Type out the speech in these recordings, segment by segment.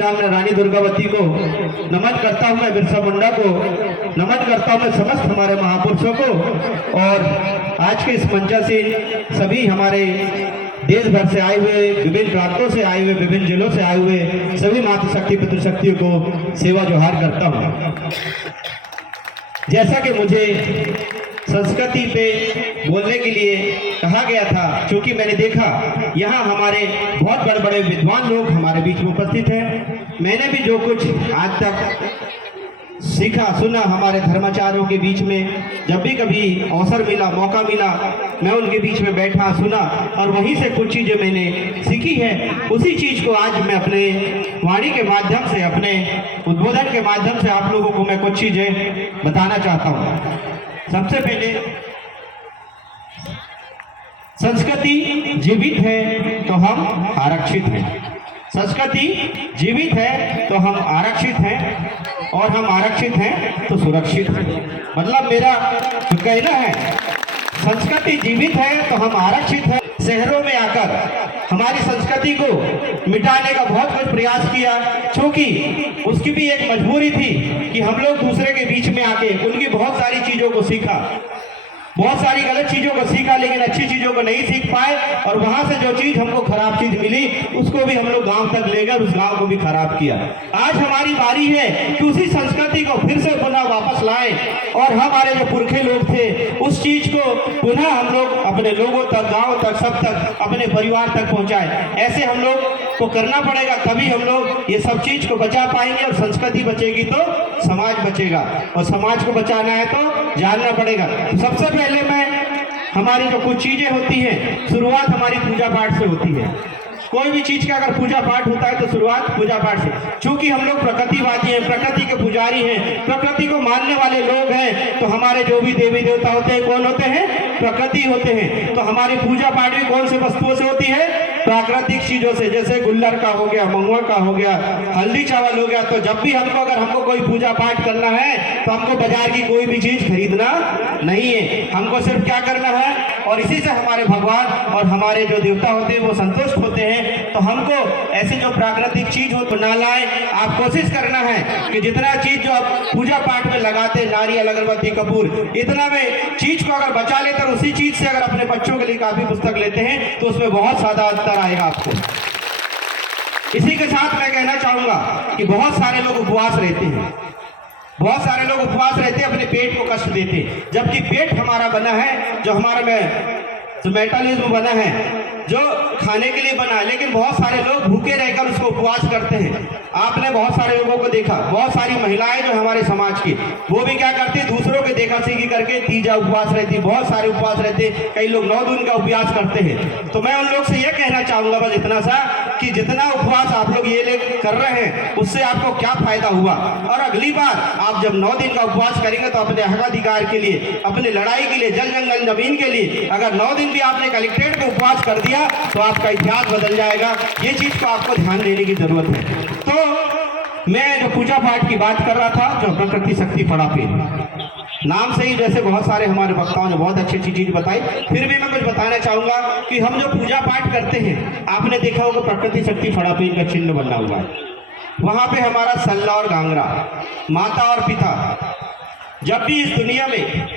रानी दुर्गावती को नमन करता हूं, मैं बिरसा मुंडा को नमन करता हूं, मैं समस्त हमारे महापुरुषों को और आज के इस मंचा से सभी हमारे देश भर से आए हुए, विभिन्न प्रांतों से आए हुए, विभिन्न जिलों से आए हुए सभी मातृशक्ति पितृशक्तियों को सेवा जोहार करता हूं। जैसा कि मुझे संस्कृति पे बोलने के लिए कहा गया था, क्योंकि मैंने देखा यहाँ हमारे बहुत बड़े बड़े विद्वान लोग हमारे बीच में उपस्थित हैं। मैंने भी जो कुछ आज तक सीखा सुना हमारे धर्माचार्यों के बीच में, जब भी कभी अवसर मिला, मौका मिला, मैं उनके बीच में बैठा, सुना और वहीं से कुछ चीज़ें मैंने सीखी है। उसी चीज़ को आज मैं अपने वाणी के माध्यम से, अपने उद्बोधन के माध्यम से आप लोगों को मैं कुछ चीज़ें बताना चाहता हूँ। सबसे पहले, संस्कृति जीवित है तो हम आरक्षित हैं। संस्कृति जीवित है तो हम आरक्षित हैं और हम आरक्षित हैं तो सुरक्षित हैं। मतलब मेरा जो कहना है, संस्कृति जीवित है तो हम आरक्षित हैं। शहरों में आकर हमारी संस्कृति को मिटाने का बहुत कुछ प्रयास किया, क्योंकि उसकी भी एक मजबूरी थी कि हम लोग दूसरे के बीच में आके उनकी बहुत सारी चीज़ों को सीखा, बहुत सारी गलत चीज़ों को सीखा, लेकिन अच्छी चीज़ों को नहीं सीख पाए और वहाँ से जो चीज़ हमको खराब चीज़ मिली उसको भी हम लोग गांव तक ले गए, उस गांव को भी खराब किया। आज हमारी बारी है कि उसी संस्कृति को फिर से पुनः वापस लाएं और हमारे जो पुरखे लोग थे उस चीज़ को पुनः हम लोग अपने लोगों तक, गाँव तक, सब तक, अपने परिवार तक पहुँचाएँ। ऐसे हम लोग को करना पड़ेगा, तभी हम लोग ये सब चीज़ को बचा पाएंगे और संस्कृति बचेगी तो समाज बचेगा और समाज को बचाना है तो जानना पड़ेगा। तो सबसे पहले मैं हमारी जो कुछ चीज़ें होती हैं, शुरुआत हमारी पूजा पाठ से होती है। कोई भी चीज़ का अगर पूजा पाठ होता है तो शुरुआत पूजा पाठ से। चूँकि हम लोग प्रकृतिवादी हैं, प्रकृति के पुजारी हैं, प्रकृति को मानने वाले लोग हैं, तो हमारे जो भी देवी देवता होते हैं कौन होते हैं? प्रकृति होते हैं। तो हमारी पूजा पाठ भी कौन से वस्तुओं से होती है? प्राकृतिक चीज़ों से, जैसे गुल्लर का हो गया, महुआ का हो गया, हल्दी चावल हो गया। तो जब भी हमको कोई पूजा पाठ करना है तो हमको बाजार की कोई भी चीज़ खरीदना नहीं है, हमको सिर्फ क्या करना है, और इसी से हमारे भगवान और हमारे जो देवता होते हैं वो संतुष्ट होते हैं। तो हमको ऐसे जो प्राकृतिक चीज हो तो ना लाए। आप कोशिश करना है कि जितना चीज जो आप पूजा पाठ में लगाते, नारियल, अगरबत्ती, कपूर, इतना में चीज को अगर बचा लेते और उसी चीज से अगर अपने बच्चों के लिए काफी पुस्तक लेते हैं तो उसमें बहुत ज्यादा अंतर आएगा आपको। इसी के साथ मैं कहना चाहूंगा कि बहुत सारे लोग उपवास रहते हैं, बहुत सारे लोग उपवास रहते हैं, अपने पेट को कष्ट देते हैं, जबकि पेट हमारा बना है, जो हमारा में जो मेटाबॉलिज्म बना है, जो खाने के लिए बना है, लेकिन बहुत सारे लोग भूखे रहकर उसको उपवास करते हैं। आपने बहुत सारे लोगों को देखा, बहुत सारी महिलाएं जो हमारे समाज की, वो भी क्या करती, दूसरों के देखा सीखी करके तीजा उपवास रहती, बहुत सारे उपवास रहते, कई लोग 9 दिन का उपवास करते हैं। तो मैं उन लोग से ये कहना चाहूंगा बस इतना सा कि जितना उपवास आप लोग ये कर रहे हैं उससे आपको क्या फायदा हुआ, और अगली बार आप जब 9 दिन का उपवास करेंगे तो अपने हक अधिकार के लिए, अपनी लड़ाई के लिए, जल जंगल जमीन के लिए, अगर 9 दिन भी आपने कलेक्ट्रेट में उपवास कर दिया तो आपका इतिहास बदल जाएगा। ये चीज को आपको ध्यान देने की जरूरत है। तो मैं जो पूजा पाठ की बात कर रहा था, जो प्रकृति शक्ति पड़ापीठ नाम से ही, जैसे बहुत सारे हमारे वक्ताओं ने बहुत अच्छी अच्छी चीज बताई, फिर भी मैं कुछ बताना चाहूंगा कि हम जो पूजा पाठ करते हैं, आपने देखा होगा प्रकृति शक्ति पड़ापीठ का चिन्ह बना हुआ है। वहां पे हमारा सल्ला और गांगरा, माता और पिता। जब भी इस दुनिया में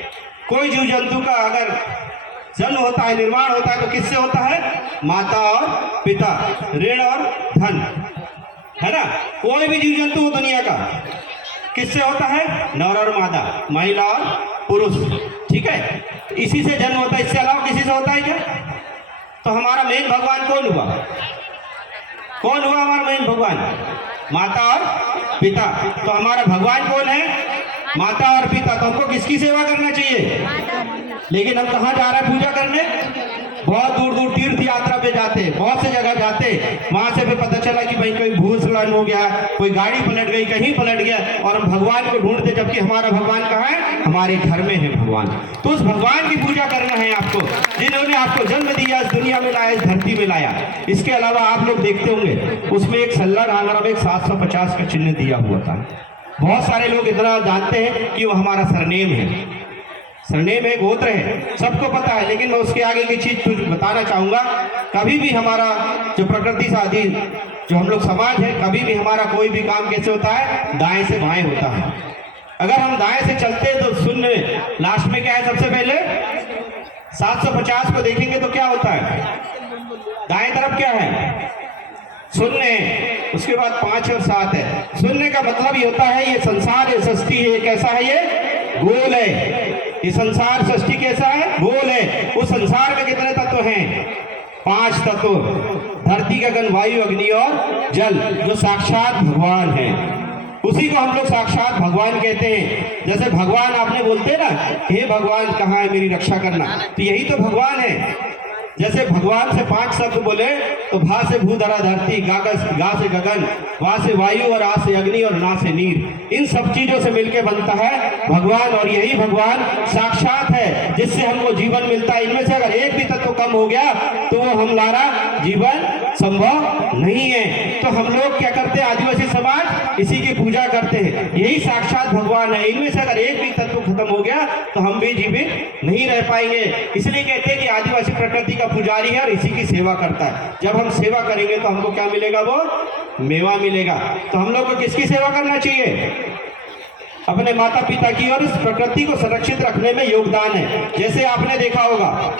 कोई जीव जंतु का अगर जन्म होता है, निर्माण होता है, तो किससे होता है? माता और पिता, ऋण और धन, है ना। कोई भी जीव जंतु दुनिया का किससे होता है? नर और मादा, महिला और पुरुष, ठीक है, इसी से जन्म होता है। इससे अलावा किसी से होता है क्या? तो हमारा मेन भगवान कौन हुआ? कौन हुआ हमारा मेन भगवान? माता और पिता। तो हमारा भगवान कौन है? माता और पिता। तो हमको किसकी सेवा करना चाहिए? लेकिन हम कहाँ जा रहे हैं पूजा करने? बहुत दूर दूर तीर्थ यात्रा पे जाते, बहुत से जगह जाते, वहां से भी पता चला कि भाई कोई भूस्खलन हो गया, कोई गाड़ी पलट गई, कहीं पलट गया, और हम भगवान को ढूंढते, जबकि हमारा भगवान कहाँ है? हमारे घर में है भगवान। तो उस भगवान की पूजा करना है आपको, जिन्होंने आपको जन्म दिया, इस दुनिया में लाया, इस धरती में लाया। इसके अलावा आप लोग देखते होंगे उसमें एक सल्ला गांगरा में एक 750 का चिन्ह दिया हुआ था। बहुत सारे लोग इतना जानते हैं कि वो हमारा सरनेम है, सरनेम है, गोत्र है, सबको पता है। लेकिन मैं उसके आगे की चीज कुछ बताना चाहूंगा। कभी भी हमारा जो प्रकृति से आदि जो हम लोग समाज है, कभी भी हमारा कोई भी काम कैसे होता है, दाएं से बाएं होता है। अगर हम दाएं से चलते हैं तो शून्य, लास्ट में क्या है, सबसे पहले 750 को देखेंगे तो क्या होता है, दाएं तरफ क्या है, शून्य, उसके बाद 5 और 7 है। शून्य का मतलब ये होता है ये संसार है, सृष्टि है, कैसा है, ये गोल है। ये संसार सृष्टि कैसा है, गोल है। उस संसार में कितने तत्व हैं, 5 तत्व, धरती, गगन, वायु, अग्नि और जल, जो साक्षात भगवान है। उसी को हम लोग साक्षात भगवान कहते हैं। जैसे भगवान आपने बोलते हैं ना, हे भगवान कहाँ है मेरी रक्षा करना, तो यही तो भगवान है। जैसे भगवान से 5 शब्द बोले तो भा से भू, धरा धरती, गा से गगन, वा से वायु और आ से अग्नि और ना से नीर, इन सब चीजों से मिलकर बनता है भगवान। और यही भगवान साक्षात है जिससे हमको जीवन मिलता है। इनमें से अगर एक भी तत्व कम हो गया तो वो हमारा जीवन संभव नहीं है। तो हम लोग क्या करते हैं, आदिवासी समाज इसी की पूजा करते हैं, यही साक्षात भगवान है। इनमें से अगर एक भी तत्व खत्म हो गया तो हम भी जीवित नहीं रह पाएंगे। इसलिए कहते हैं कि आदिवासी प्रकृति का पुजारी है और इसी की सेवा करता है। जब हम सेवा करेंगे तो हमको क्या मिलेगा, वो मेवा मिलेगा। तो हम लोग को किसकी सेवा करना चाहिए, अपने माता पिता की, और इस प्रकृति को संरक्षित रखने में योगदान है। जैसे आपने देखा होगा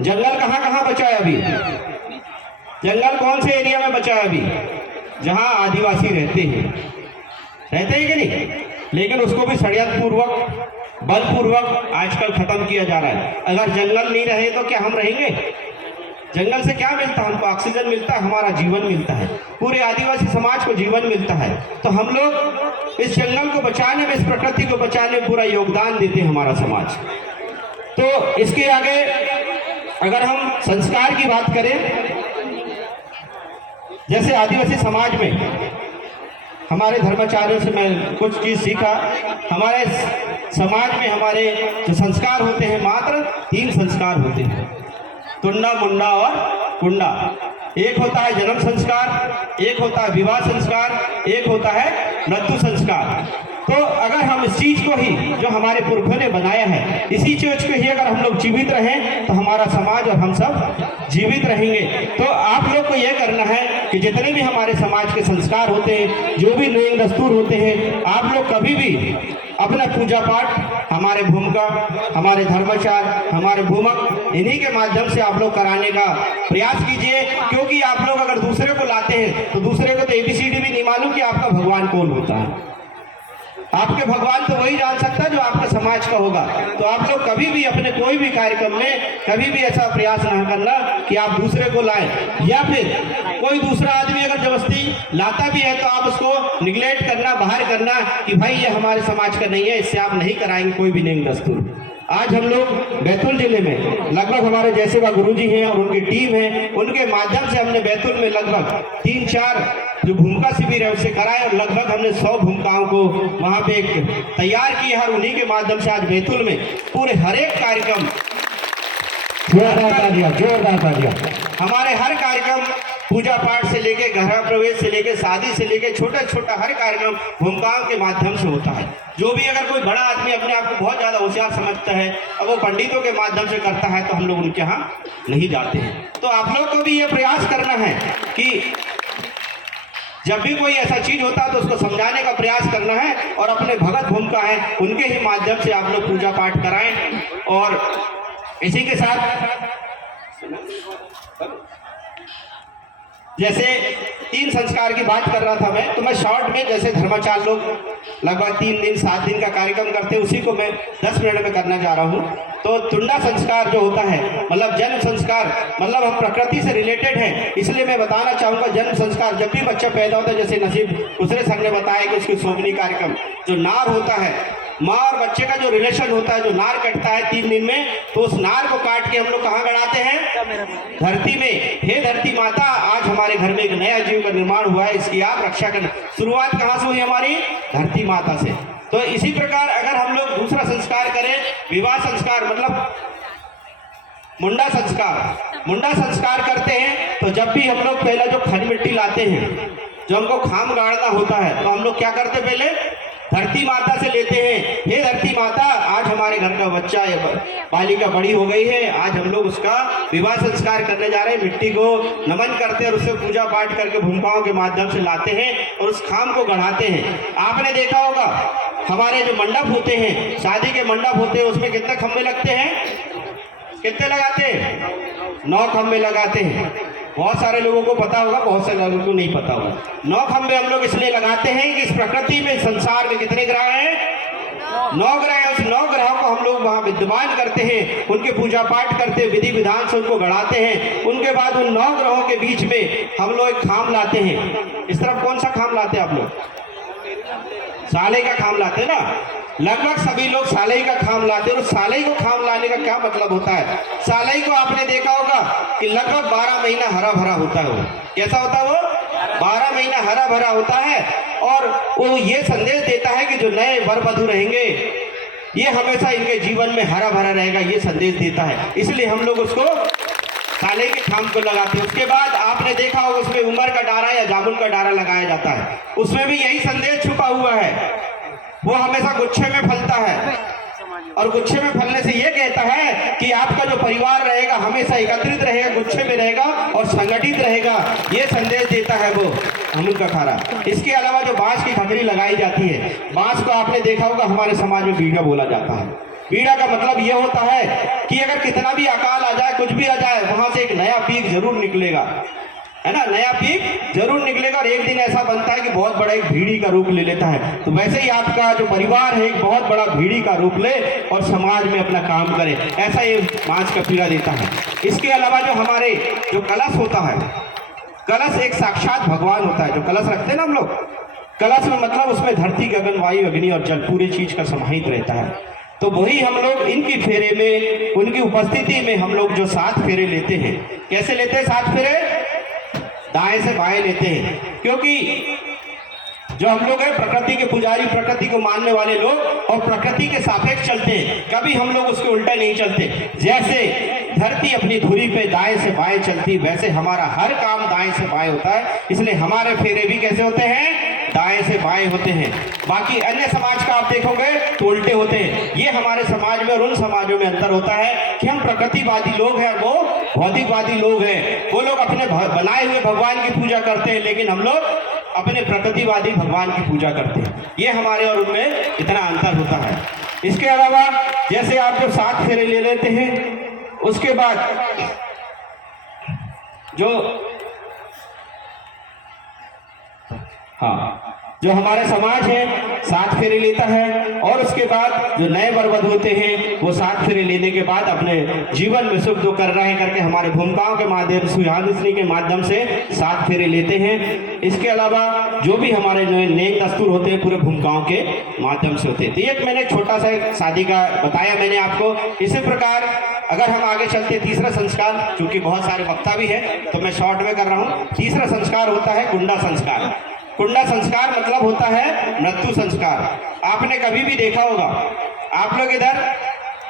जंगल कहाँ कहाँ बचा है अभी, जंगल कौन से एरिया में बचा है अभी, जहां आदिवासी रहते हैं कि नहीं, लेकिन उसको भी षड्यंत्र पूर्वक, बलपूर्वक आजकल खत्म किया जा रहा है। अगर जंगल नहीं रहे तो क्या हम रहेंगे, जंगल से क्या मिलता है, हमको ऑक्सीजन मिलता है, हमारा जीवन मिलता है, पूरे आदिवासी समाज को जीवन मिलता है। तो हम लोग इस जंगल को बचाने में, इस प्रकृति को बचाने में पूरा योगदान देते हैं हमारा समाज। तो इसके आगे अगर हम संस्कार की बात करें, जैसे आदिवासी समाज में हमारे धर्माचार्यों से मैं कुछ चीज सीखा। हमारे समाज में हमारे जो संस्कार होते हैं, मात्र 3 संस्कार होते हैं, तुंडा, मुंडा और कुंडा। एक होता है जन्म संस्कार, एक होता है विवाह संस्कार, एक होता है मृत्यु संस्कार। तो अगर हम इस चीज को ही, जो हमारे पुरखों ने बनाया है, इसी चीज को ही अगर हम लोग जीवित रहें तो हमारा समाज और हम सब जीवित रहेंगे। तो आप लोग को यह करना है कि जितने भी हमारे समाज के संस्कार होते हैं, जो भी नियम दस्तूर होते हैं, आप लोग कभी भी अपना पूजा पाठ, हमारे भूमिका, हमारे धर्माचार, हमारे भूमक, इन्हीं के माध्यम से आप लोग कराने का प्रयास कीजिए। क्योंकि आप लोग अगर दूसरे को लाते हैं तो दूसरे को तो ABCD भी नहीं मालूम कि आपका भगवान कौन होता है। आपके भगवान तो वही जान सकता है जो आपके समाज का होगा। तो आप लोग कभी भी अपने कोई भी कार्यक्रम में कभी भी ऐसा प्रयास ना करना कि आप दूसरे को लाएं, या फिर कोई दूसरा आदमी अगर जबरदस्ती लाता भी है तो आप उसको निगलेक्ट करना, बाहर करना कि भाई ये हमारे समाज का नहीं है, इससे आप नहीं कराएंगे कोई भी नियम दस्तूर। आज हम लोग बैतूल जिले में लगभग हमारे जैसे वा गुरुजी हैं और उनकी टीम है, उनके माध्यम से हमने बैतूल में लगभग 3-4 जो भूमिका शिविर है उससे कराए, और लगभग हमने 100 भूमिकाओं को वहां पे तैयार किए हैं। उन्हीं के माध्यम से आज बैतूल में पूरे हर एक कार्यक्रम, जोरदार तालियां, हमारे हर कार्यक्रम, पूजा पाठ से लेके गृह प्रवेश से लेके शादी से लेके छोटा छोटा हर कार्यक्रम भूमिकाओं के माध्यम से होता है। जो भी अगर कोई बड़ा आदमी अपने आप को बहुत ज़्यादा होशियार समझता है और वो पंडितों के माध्यम से करता है तो हम लोग उनके यहाँ नहीं जाते हैं। तो आप लोग को भी ये प्रयास करना है कि जब भी कोई ऐसा चीज होता है तो उसको समझाने का प्रयास करना है, और अपने भगत भूमिका है उनके ही माध्यम से आप लोग पूजा पाठ कराएं। और इसी के साथ जैसे 3 संस्कार की बात कर रहा था मैं, तो मैं शॉर्ट में, जैसे धर्माचार्य लोग लगभग 3 दिन 7 दिन का कार्यक्रम करते हैं, उसी को मैं 10 मिनट में करना जा रहा हूँ। तो तुंडा संस्कार जो होता है, मतलब जन्म संस्कार, मतलब हम प्रकृति से रिलेटेड है, इसलिए मैं बताना चाहूँगा जन्म संस्कार जब भी बच्चा पैदा होता है, जैसे नसीब दूसरे संघ ने बताया कि उसकी सोगनी कार्यक्रम, जो नार होता है, माँ और बच्चे का जो रिलेशन होता है, जो नार कटता है 3 दिन में, तो उस नार को काट के हम लोग कहाँ गड़ाते हैं, धरती में। हे धरती माता, आज हमारे घर में एक नया जीव का निर्माण हुआ है, इसकी आप रक्षा करना। शुरुआत कहाँ से हुई हमारी, धरती माता से। तो इसी प्रकार अगर हम लोग दूसरा संस्कार करें, विवाह संस्कार, मतलब मुंडा संस्कार, मुंडा संस्कार करते हैं तो जब भी हम लोग पहले जो खन मिट्टी लाते हैं, जो हमको खाम गाड़ना होता है, तो हम लोग क्या करते, पहले धरती माता से लेते हैं, हे धरती माता, आज हमारे घर का बच्चा या बालिका बड़ी हो गई है, आज हम लोग उसका विवाह संस्कार करने जा रहे हैं, मिट्टी को नमन करते हैं और उससे पूजा पाठ करके भूमिकाओं के माध्यम से लाते हैं और उस खाम को गढ़ाते हैं। आपने देखा होगा हमारे जो मंडप होते हैं, शादी के मंडप होते हैं, उसमें कितने खंभे लगते हैं, कितने लगाते हैं? 9 खंभे लगाते हैं। बहुत सारे लोगों को पता होगा, बहुत सारे लोगों को नहीं पता होगा। 9 खंभे हम लोग इसलिए लगाते हैं कि इस प्रकृति में, संसार में कितने ग्रह हैं? 9 ग्रह हैं। उस 9 ग्रहों को हम लोग वहाँ विद्यमान करते हैं, उनके पूजा पाठ करते हैं, विधि विधान से उनको गढ़ाते हैं। उनके बाद उन 9 ग्रहों के बीच में हम लोग एक खाम लाते हैं। इस तरफ कौन सा खाम लाते हैं आप लोग? साले का खाम लाते हैं ना। लगभग सभी लोग सालई का खाम लाते हैं। और सालई को खाम लाने का क्या मतलब होता है? सालई को आपने देखा होगा कि लगभग 12 महीना हरा भरा होता है। वो कैसा होता है? वो 12 महीना हरा भरा होता है और वो ये संदेश देता है कि जो नए वर वधू रहेंगे ये हमेशा इनके जीवन में हरा भरा रहेगा, ये संदेश देता है। इसलिए हम लोग उसको साले के खाम को लगाते हैं। उसके बाद आपने देखा होगा उसमें उमर का डारा या जामुन का डारा लगाया जाता है। उसमें भी यही संदेश छुपा हुआ है। वो हमेशा गुच्छे में फलता है और गुच्छे में फलने से ये कहता है कि आपका जो परिवार रहेगा हमेशा एकत्रित रहेगा, गुच्छे में रहेगा और संगठित रहेगा। ये संदेश देता है वो अमूल का खारा। इसके अलावा जो बांस की खखरी लगाई जाती है, बांस को आपने देखा होगा हमारे समाज में बीड़ा बोला जाता है। बीड़ा का मतलब ये होता है कि अगर कितना भी अकाल आ जाए, कुछ भी आ जाए, वहां से एक नया पीक जरूर निकलेगा, है ना, नया पीक जरूर निकलेगा। और एक दिन ऐसा बनता है कि बहुत बड़ा एक भीड़ी का रूप ले लेता है। तो वैसे ही आपका जो परिवार है एक बहुत बड़ा भीड़ी का रूप ले और समाज में अपना काम करे, ऐसा ये बांस का पीड़ा देता है। इसके अलावा जो हमारे जो कलश होता है, कलश एक साक्षात भगवान होता है। जो कलश रखते हैं ना हम लोग, कलश में मतलब उसमें धरती, गगन, वायु, अग्नि और जल पूरी चीज का समाहित रहता है। तो वही हम लोग इनकी फेरे में, उनकी उपस्थिति में हम लोग जो 7 फेरे लेते हैं। कैसे लेते हैं 7 फेरे? दाएं से बाएं लेते हैं। क्योंकि जो हम लोग हैं प्रकृति के पुजारी, प्रकृति को मानने वाले लोग और प्रकृति के सापेक्ष चलते हैं, कभी हम लोग उसके उल्टा नहीं चलते। जैसे धरती अपनी धुरी पे दाएं से बाएं चलती, वैसे हमारा हर काम दाएं से बाएं होता है। इसलिए हमारे फेरे भी कैसे होते हैं? दाएं से बाएं होते हैं। बाकी अन्य समाज का आप देखोगे तो उल्टे होते हैं। ये हमारे समाज में और उन समाजों में अंतर होता है कि हम प्रकृतिवादी लोग हैं, वो भौतिकवादी लोग हैं। वो लोग अपने बनाए हुए भगवान की पूजा करते हैं, लेकिन हम लोग अपने प्रकृतिवादी भगवान की पूजा करते हैं। ये हमारे और उनमें इतना अंतर होता है। इसके अलावा जैसे आप जो 7 फेरे ले लेते हैं, उसके बाद जो हमारा समाज है 7 फेरे लेता है और उसके बाद जो नए वर वधू होते हैं वो 7 फेरे लेने के बाद अपने जीवन में सुख दुख कर रहे करके हमारे भूमिकाओं के माध्यम से, सुहागरात्रि के माध्यम से 7 फेरे लेते हैं। इसके अलावा जो भी हमारे नेक दस्तूर होते हैं पूरे भूमिकाओं के माध्यम से होते हैं। तो एक मैंने छोटा सा शादी का बताया मैंने आपको। इसी प्रकार अगर हम आगे चलते, तीसरा संस्कार, चूंकि बहुत सारे वक्ता भी है तो मैं शॉर्ट में कर रहा हूँ। तीसरा संस्कार होता है कुंडा संस्कार। कुंडा संस्कार मतलब होता है मृत्यु संस्कार। आपने कभी भी देखा होगा, आप लोग इधर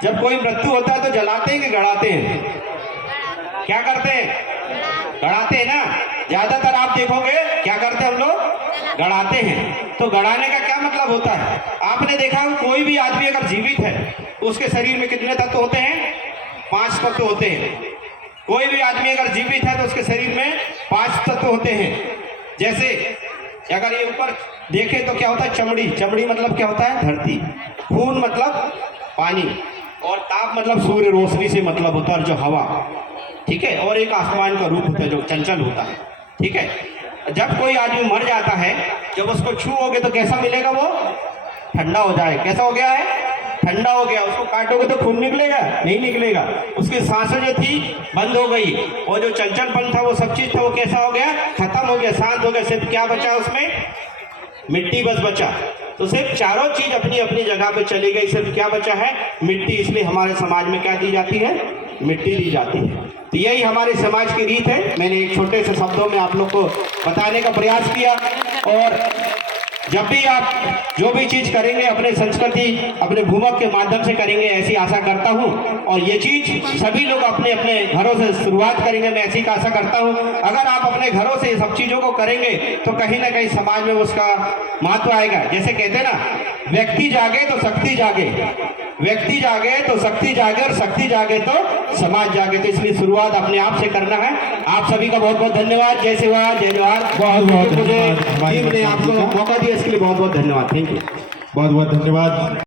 जब कोई मृत्यु होता है तो जलाते हैं कि गड़ाते हैं? क्या करते हैं? गड़ाते हैं ना। ज्यादातर आप देखोगे क्या करते हैं हम लोग? गड़ाते हैं। तो गड़ाने का क्या मतलब होता है? आपने देखा कोई भी आदमी अगर जीवित है तो उसके शरीर में कितने तत्व होते हैं? 5 तत्व होते हैं। कोई भी आदमी अगर जीवित है तो उसके शरीर में 5 तत्व होते हैं। जैसे अगर ये ऊपर देखे तो क्या होता है? चमड़ी। चमड़ी मतलब क्या होता है? धरती। खून मतलब पानी और ताप मतलब सूर्य रोशनी से मतलब होता है, और जो हवा, ठीक है, और एक आसमान का रूप होता है जो चंचल होता है, ठीक है। जब कोई आदमी मर जाता है, जब उसको छूओगे तो कैसा मिलेगा? वो ठंडा हो जाए। कैसा हो गया है? ठंडा हो गया। उसको काटोगे तो खून निकलेगा? नहीं निकलेगा। उसकी सांसें जो थी बंद हो गई, और जो चंचलपन था, वो सब चीज था, वो कैसा हो गया? खत्म हो गया, शांत हो गया। सिर्फ क्या बचा उसमें? मिट्टी बस बचा। तो सिर्फ चारों चीज अपनी अपनी जगह पे चली गई, सिर्फ क्या बचा है? मिट्टी। इसलिए हमारे समाज में क्या दी जाती है? मिट्टी दी जाती है। तो यही हमारे समाज की रीत है। मैंने एक छोटे से शब्दों में आप लोग को बताने का प्रयास किया। और जब भी आप जो भी चीज करेंगे अपने संस्कृति अपने भूमक के माध्यम से करेंगे, ऐसी आशा करता हूं। और ये चीज सभी लोग अपने अपने घरों से शुरुआत करेंगे, मैं ऐसी आशा करता हूं। अगर आप अपने घरों से सब चीजों को करेंगे तो कहीं ना कहीं समाज में उसका महत्व आएगा। जैसे कहते हैं ना, व्यक्ति जागे तो शक्ति जागे, व्यक्ति जागे तो शक्ति जागे, और शक्ति जागे तो समाज जागे। तो इसलिए शुरुआत अपने आप से करना है। आप सभी का बहुत बहुत धन्यवाद। जय शिवराज, जय जवाहर। बहुत बहुत मुझे धन्यवाद। टीम ने आपको मौका दिया, इसके लिए बहुत बहुत धन्यवाद। Thank you. बहुत बहुत धन्यवाद।